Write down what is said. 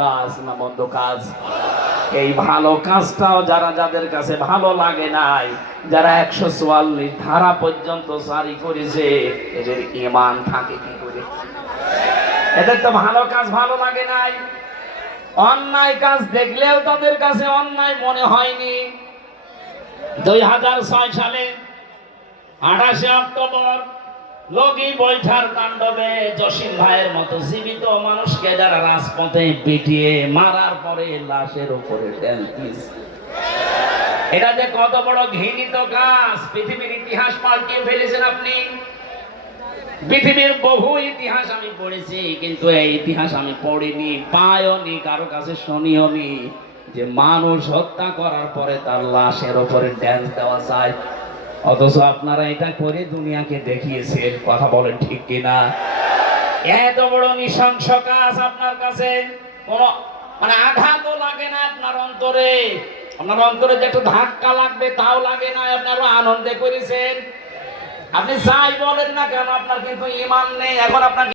কাজ না মন্দ কাজ? এই ভালো কাজটাও যারা যাদের কাছে ভালো লাগে নাই, যারা একশো চুয়াল্লিশ ধারা পর্যন্ত সারি করেছে, এদের ইমান থাকে কি করে? এদের তো ভালো কাজ ভালো লাগে নাই। অন্যায় কাজ দেখলেও তাদের কাছে অন্যায় মনে হয়নি। দুই হাজার ছয় সালে আঠাশে অক্টোবর লগি বৈঠার তাণ্ডবে জসিম ভাইয়ের মতো জীবিত মানুষকে যারা রাজপথে পিটিয়ে মারার পরে লাশের উপরে এটা যে কত বড় ঘৃণিত কাজ, পৃথিবীর ইতিহাস পাল্টিয়ে ফেলেছেন আপনি। পৃথিবীর বহু ইতিহাস আমি পড়েছি, কিন্তু এই ইতিহাস আমি পড়িনি, পাইওনি, কারও কাছে শুনিওনি যে মানুষ হত্যা করার পরে তার লাশের ওপরে ড্যান্স দেওয়া যায়। অথচ আপনারা এটা করে দুনিয়াকে দেখিয়েছেন, কথা বলেন ঠিক কিনা? এত বড় নৃশংস কাজ আপনার কাছে? কোনো মানে আঘাতও লাগে না আপনার অন্তরে। আপনার অন্তরে যে একটু ধাক্কা লাগবে, তাও লাগে না। আপনারা আনন্দে করেছেন। আপনি যাই বলেন না কেন, আপনার কিন্তু ইমান নেই। এখন আপনার